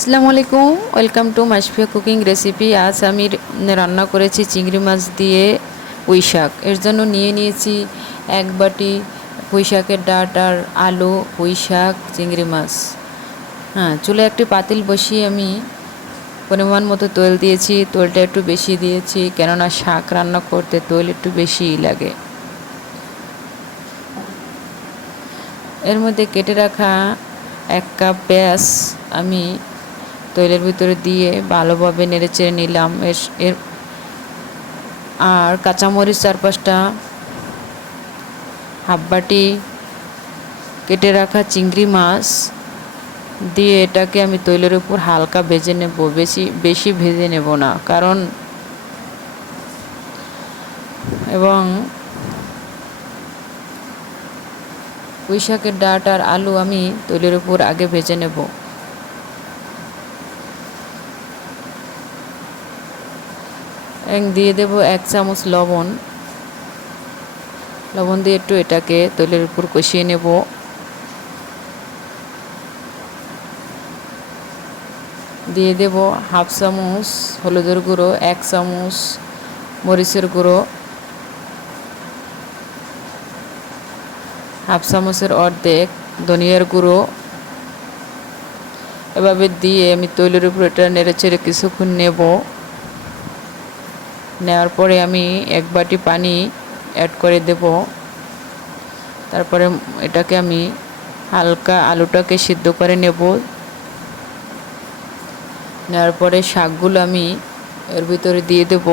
আসসালামু আলাইকুম, welcome to Masfiya cooking recipe. আজ আমি রান্না করেছি চিংড়ি মাছ দিয়ে পুঁই শাক। এর জন্য নিয়ে নিয়েছি এক বাটি পুঁই শাকের ডাঁট আর আলু, পুঁই শাক, চিংড়ি মাছ। হ্যাঁ চুলে একটি পাতিল বসিয়ে আমি পরিমাণ মতো তৈল দিয়েছি। তৈলটা একটু বেশি দিয়েছি, কেননা শাক রান্না করতে তৈল একটু বেশিই লাগে। এর মধ্যে কেটে রাখা এক কাপ পেঁয়াজ আমি তৈলের ভিতরে দিয়ে ভালোভাবে নেড়ে চেড়ে নিলাম। এর এর, আর কাঁচামরিচ চার পাঁচটা হাফ বাটি কেটে রাখা চিংড়ি মাছ দিয়ে এটাকে আমি তৈলের উপর হালকা ভেজে নেব। বেশি বেশি ভেজে নেব না, কারণ এবং পুঁই শাকের ডাঁট আর আলু আমি তৈলের উপর আগে ভেজে নেব। দিয়ে দেব এক চামচ লবণ। লবণ দিয়ে একটু এটাকে তৈলের উপর কষিয়ে নেব। দিয়ে দেব হাফ চামচ হলুদের গুঁড়ো, এক চামচ মরিচের গুঁড়ো। হাফ চামচের অর্ধেক ধনিয়ার গুঁড়ো। এভাবে দিয়ে আমি তৈলের উপর এটা নেড়ে চেড়ে কিছুক্ষণ নেব। নেওয়ার পরে আমি এক বাটি পানি অ্যাড করে দেব। তারপরে এটাকে আমি হালকা আলুটাকে সিদ্ধ করে নেব। নেওয়ার পরে শাকগুলো আমি এর ভিতরে দিয়ে দেব।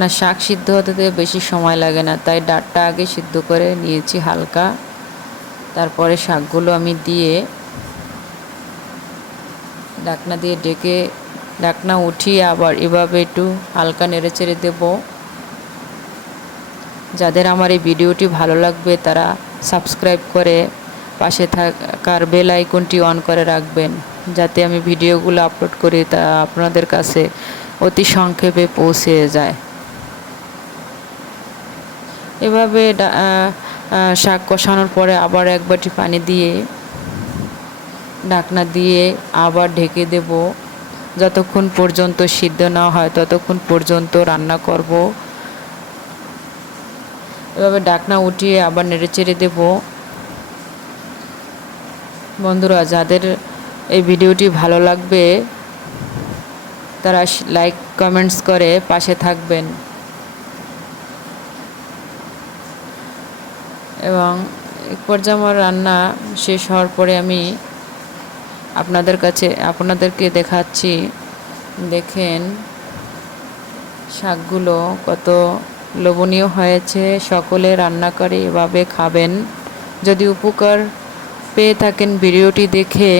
না শাক সিদ্ধ হতে বেশি সময় লাগে না, তাই ডাঁটটা আগে সিদ্ধ করে নিয়েছি হালকা। তারপরে শাকগুলো আমি দিয়ে ডাকনা দিয়ে ডেকে ডাকনা উঠিয়ে আবার এভাবে একটু হালকা নেড়ে চেড়ে দেব। যাদের আমার এই ভিডিওটি ভালো লাগবে তারা সাবস্ক্রাইব করে পাশে থাকার বেল আইকনটি অন করে রাখবেন, যাতে আমি ভিডিওগুলো আপলোড করি তা আপনাদের কাছে অতি সংক্ষেপে পৌঁছে যায়। এভাবে শাক কষানোর পরে আবার এক বাটি পানি দিয়ে ঢাকনা দিয়ে আবার ঢেকে দেব। যতক্ষণ পর্যন্ত সিদ্ধ না হয়, ততক্ষণ পর্যন্ত রান্না করব। এভাবে ডাকনা উঠিয়ে আবার নেড়ে চেড়ে দেব। বন্ধুরা, যাদের এই ভিডিওটি ভালো লাগবে, তারা লাইক কমেন্টস করে পাশে থাকবেন। এবং এক পর্যায়ে আমার রান্না শেষ হওয়ার পরে আমি আপনাদের কাছে, আপনাদেরকে দেখাচ্ছি। দেখেন, শাকগুলো কত লোভনীয় হয়েছে। সকলে রান্না করে এভাবে খাবেন। যদি উপকার পেয়ে থাকেন ভিডিওটি দেখে,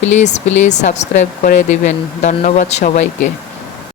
প্লিজ প্লিজ সাবস্ক্রাইব করে দিবেন। ধন্যবাদ সবাইকে।